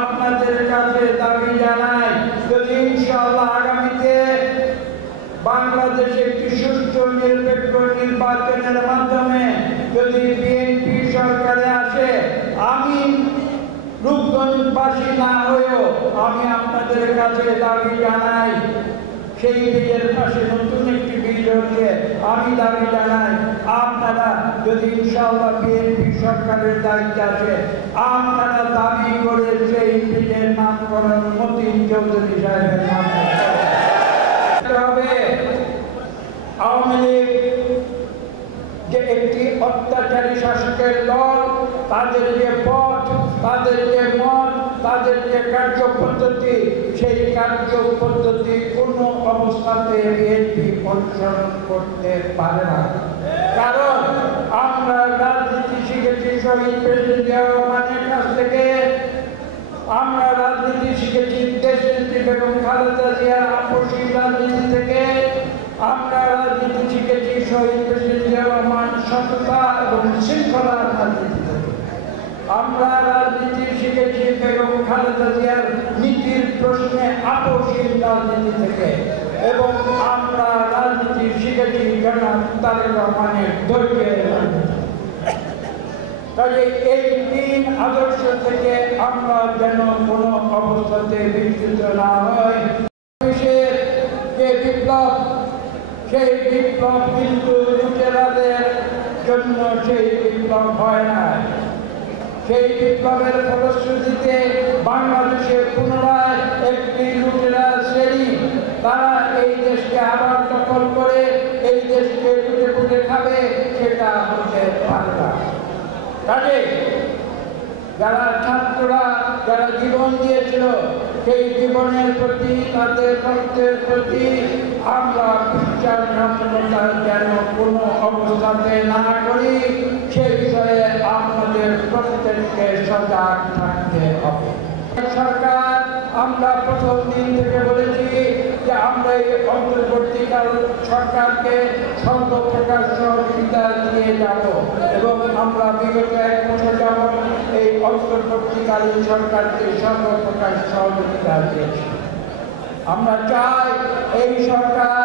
আপনাদের কাছে দাবি জানাই, যদি ইনশাআল্লাহ আগামীতে বাংলাদেশে একটি সুষ্ঠু নিরপেক্ষ নির্বাচনের মাধ্যমে যদি বিএনপি সরকারে আসে, আমি রূপগঞ্জবাসী না হয়েও আমি আপনাদের কাছে দাবি জানাই, সেই বিলের পাশে নতুন একটি বিল হচ্ছে, আমি দাবি জানাই আপনারা যদি ইনশাআল্লাহ বিএনপি সরকারের দায়িত্বে আসে, আপনারা দাবি করে সেই বিলের নামকরণ মতিন চৌধুরী সাহেবের নাম হবে। আওয়ামী লীগ যে একটি অত্যাচারী শাসকের দল, তাদের যে পথ, তাদের যে মত, তাদের যে কার্যপদ্ধতি, সেই কার্যপদ্ধতি কোনো অবস্থাতে বিএনপি অনুসরণ করতে পারে না। কারণ আমরা রাজনীতি শিখেছি শহীদ প্রেসিডেন্ট জিয়া রহমানের কাছ থেকে, আমরা রাজনীতি শিখেছি দেশনেত্রী বেগম খালেদা জিয়ার আপসী রাজনীতি থেকে, আমরা রাজনীতি শিখেছি শহীদ প্রেসিডেন্ট জিয়া রহমান সততা এবং শৃঙ্খলার রাজনীতি থেকে, আমরা রাজনীতি শিখেছি বেগম খালেদা জিয়ার নীতির প্রশ্নে আপসীর রাজনীতি থেকে, এবং আমরা রাজনীতি শিখেছি জনাব তারেক রহমানের ধৈর্যের রাজনীতি। কাজে এই তিন আদর্শ থেকে আমরা যেন কোনো অবস্থাতে বিচ্যুত না হয়। যে বিপ্লব, সেই বিপ্লব কিন্তু লুটেরাদের জন্য সেই বিপ্লব হয় না। সেই বিপ্লবের ফলশ্রুতিতে বাংলাদেশে পুনরায় একটি লুটেরা শ্রেণী তারা এই দেশকে আবার দখল করে এই দেশকে লুটে পুটে খাবে, সেটা হতে পারে না। কাজে যারা ছাত্ররা যারা জীবন দিয়েছিল, সেই জীবনের প্রতি, তাদের রক্তের প্রতি আমরা বিশ্বাসঘাতকতা যেন কোনো অবস্থাতে না করি, সে বিষয়ে আমাদের প্রত্যেককে সজাগ থাকতে হবে। সরকার, আমরা প্রথম দিন থেকে বলেছি যে আমরা এই অন্তর্বর্তীকাল সরকারকে সর্বপ্রকার সহযোগিতা দিয়ে যাব, এবং আমরা বিগত 1 বছর যাবৎ এই অন্তর্বর্তীকালীন সরকারকে সর্বপ্রকার সহযোগিতা দিয়েছি। আমরা চাই এই সরকার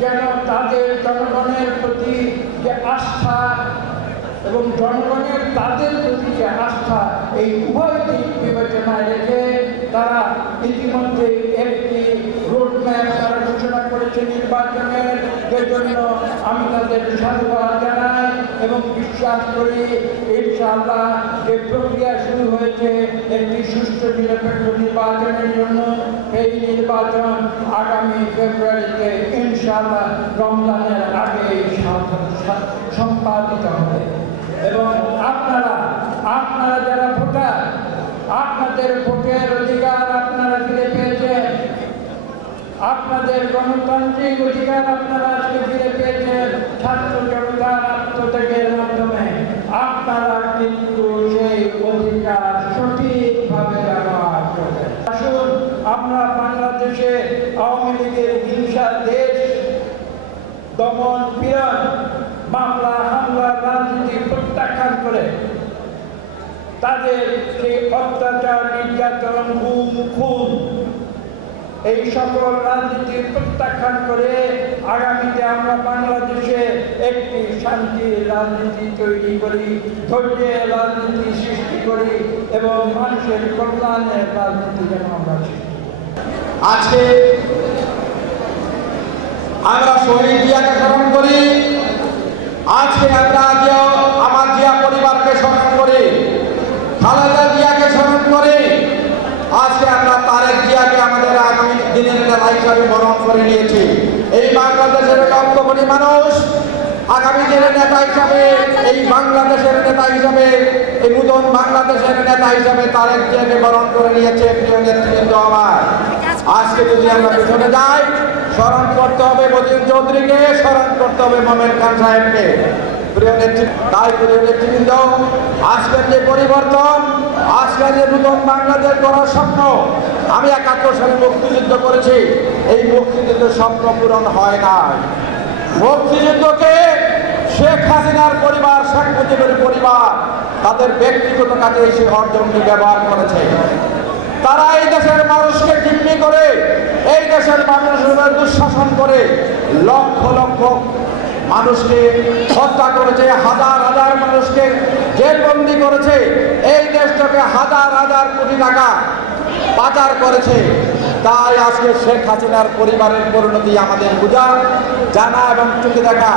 যেন তাদের জনগণের প্রতি যে আস্থা এবং জনগণের তাদের প্রতি যে আস্থা, এই উভয় দিক বিবেচনায় রেখে তারা ইতিমধ্যে একটি রোডম্যাপ তারা ঘোষণা করেছে নির্বাচনের, যে জন্য আমি তাদের সাধুবাদ জানাই এবং বিশ্বাস করি ইনশাআল্লাহ যে প্রক্রিয়া শুরু হয়েছে একটি সুষ্ঠু নিরপেক্ষ নির্বাচনের জন্য, এই নির্বাচন আগামী ফেব্রুয়ারিতে ইনশাআল্লাহ রমজানের আগে সম্পাদিত হবে। এবং আপনারা যারা ভোটার, আপনাদের ভোটের অধিকার আপনারা ফিরে পেয়েছেন, আপনাদের গণতান্ত্রিক অধিকার আপনারা আজকে ফিরে পেয়েছেন ছাত্র জনতার আত্মত্যাগের মাধ্যমে। আপনারা কিন্তু সেই অধিকার সঠিকভাবে ব্যবহার করবেন। আসুন আমরা বাংলাদেশে আওয়ামী লীগের হিংসা, দেশ দমন পীড়ন, মামলা হামলার রাজনীতি প্রত্যাখ্যান করে তাদের সেই অত্যাচার, নির্যাতন, গুম, খুন, এই সকল রাজনীতি প্রত্যাখ্যান করে আগামীতে আমরা বাংলাদেশে একটি শান্তির রাজনীতি তৈরি করি, ধৈর্যের রাজনীতি সৃষ্টি করি এবং মানুষের কল্যাণের রাজনীতি যেন আমরা সৃষ্টি করি। আজকে আমরা শহীদ জিয়াকে স্মরণ করি, আজকে আমরা আমার জিয়া পরিবারকে স্মরণ করি, খালেদা জিয়াকে স্মরণ করি, আজকে আমরা তারেক জিয়াকে আমাদের আগামী দিনের নেতা হিসাবে বরণ করে নিয়েছি। এই বাংলাদেশের লক্ষ কোটি মানুষ আগামী দিনের নেতা হিসাবে, এই বাংলাদেশের নেতা হিসাবে, এই নতুন বাংলাদেশের নেতা হিসাবে তারেক জিয়াকে বরণ করে নিয়েছে। প্রিয় নেতৃবৃন্দ, আমার আজকে যদি আমরা পিছনে যাই, স্মরণ করতে হবে মতিউর চৌধুরীকে, স্মরণ করতে হবে মোমেন খান সাহেবকে। প্রিয় নেতৃবৃন্দ, আজকের যে পরিবর্তন, আজকের যে নতুন বাংলাদেশ গড়ার স্বপ্ন, আমি ৭১ সালে মুক্তিযুদ্ধ করেছি, এই মুক্তিযুদ্ধের স্বপ্ন পূরণ হয় না। মুক্তিযুদ্ধকে শেখ হাসিনার পরিবার, শেখ মুজিবের পরিবার তাদের ব্যক্তিগত কাজে সেই অর্জনকে ব্যবহার করেছে। তারা এই দেশের মানুষকে জিম্মি করে, এই দেশের মানুষের দুঃশাসন করে লক্ষ লক্ষ মানুষকে হত্যা করেছে, হাজার হাজার মানুষকে জেলবন্দি করেছে, এই দেশটাকে হাজার হাজার কোটি টাকা পাচার করেছে। তাই আজকে শেখ হাসিনার পরিবারের পরিণতি আমাদের বোঝা, জানা এবং চোখে দেখা।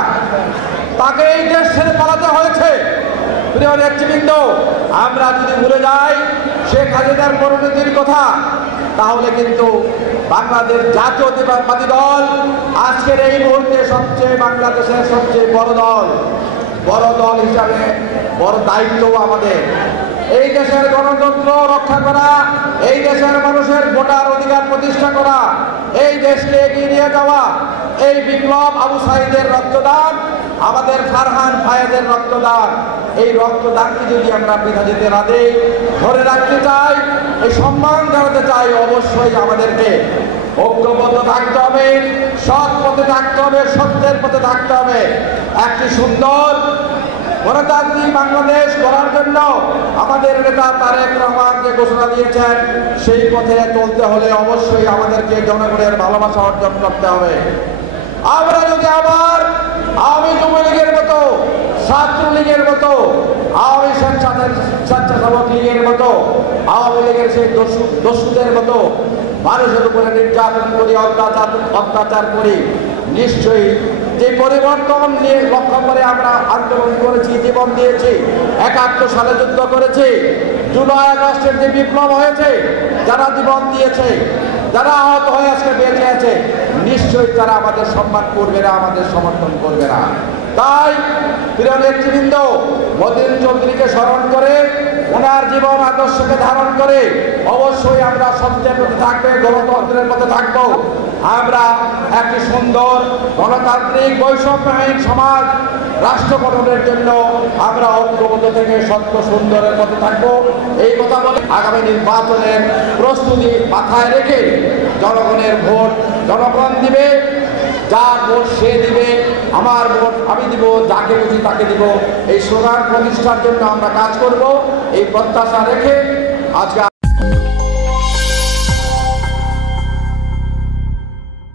তাকে এই দেশ ছেড়ে পালাতে হয়েছে। প্রিয় নেতৃবৃন্দ, আমরা যদি ভুলে যাই শেখ হাসিনার পরিণতির কথা, তাহলে কিন্তু বাংলাদেশ জাতীয়তাবাদী দল আজকের এই মুহূর্তে বাংলাদেশের সবচেয়ে বড় দল হিসাবে বড় দায়িত্ব আমাদের। এই দেশের গণতন্ত্র রক্ষা করা, এই দেশের মানুষের ভোটার অধিকার প্রতিষ্ঠা করা, এই দেশকে এগিয়ে নিয়ে যাওয়া। এই বিপ্লব আবু সাঈদের রক্তদান, আমাদের ফারহান ফায়েজের রক্তদান, এই রক্তদানকে যদি আমরা বৃথা যেতে না দেই, ধরে রাখতে চাই, এই সম্মান জানাতে চাই, অবশ্যই আমাদেরকে ঐক্যবদ্ধ থাকতে হবে, সৎ পথে থাকতে হবে, সত্যের পথে থাকতে হবে। একটি সুন্দর গণতান্ত্রিক বাংলাদেশ গড়ার জন্য আমাদের নেতা তারেক রহমান যে ঘোষণা দিয়েছেন, সেই পথে চলতে হলে অবশ্যই আমাদেরকে জনগণের ভালোবাসা অর্জন করতে হবে। আমরা যদি আবার আওয়ামী যুবলীগের মতো, ছাত্রলীগের মতো, আওয়ামী স্বেচ্ছাসেবক লীগের মতো, আওয়ামী লীগের সেই দস্যুদের মতো মানুষের উপরে নির্যাতন করি, অত্যাচার করি, নিশ্চয়ই যে পরিবর্তন নিয়ে লক্ষ্য করে আমরা আন্দোলন করেছি, জীবন দিয়েছি, ৭১ সালে যুদ্ধ করেছি, জুলাই আগস্টের যে বিপ্লব হয়েছে, যারা জীবন দিয়েছে, যারা আহত হয়ে আজকে বেঁচে আছে, নিশ্চয়ই তারা আমাদের সম্মান করবে না, আমাদের সমর্থন করবে না। তাই প্রিয় নেতৃবৃন্দ, মতিউর চৌধুরীকে স্মরণ করে, ওনার জীবন আদর্শকে ধারণ করে অবশ্যই আমরা সত্যের পথে থাকবে, গণতন্ত্রের পথে থাকবো। আমরা একটি সুন্দর গণতান্ত্রিক বৈষম্যহীন সমাজ রাষ্ট্র গঠনের জন্য আমরা ঐক্যবদ্ধ থেকে সত্য সুন্দরের পথে থাকবো। এই কথা বলে আগামী নির্বাচনের প্রস্তুতি মাথায় রেখে জনগণের ভোট জনগণ দিবে, যার ভোট সে দিবে, আমার ভোট আমি দিব, যাকে বুঝি তাকে দিব, এই স্লোগান প্রতিষ্ঠার জন্য আমরা কাজ করব, এই প্রত্যাশা রেখে আজকে